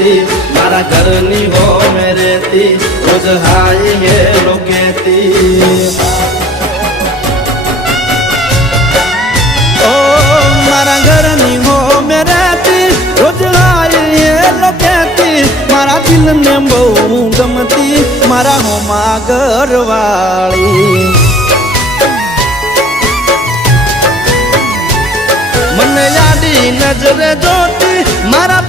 रहती मारा घरनी हो में रहती रोज हाय हेलो कहती ओ मारा घरनी हो में रहती रोज हाय हेलो कहती मारा दिल ने बहु गमती मारा होमा घरवाली मन यादी नजरे जोती मारा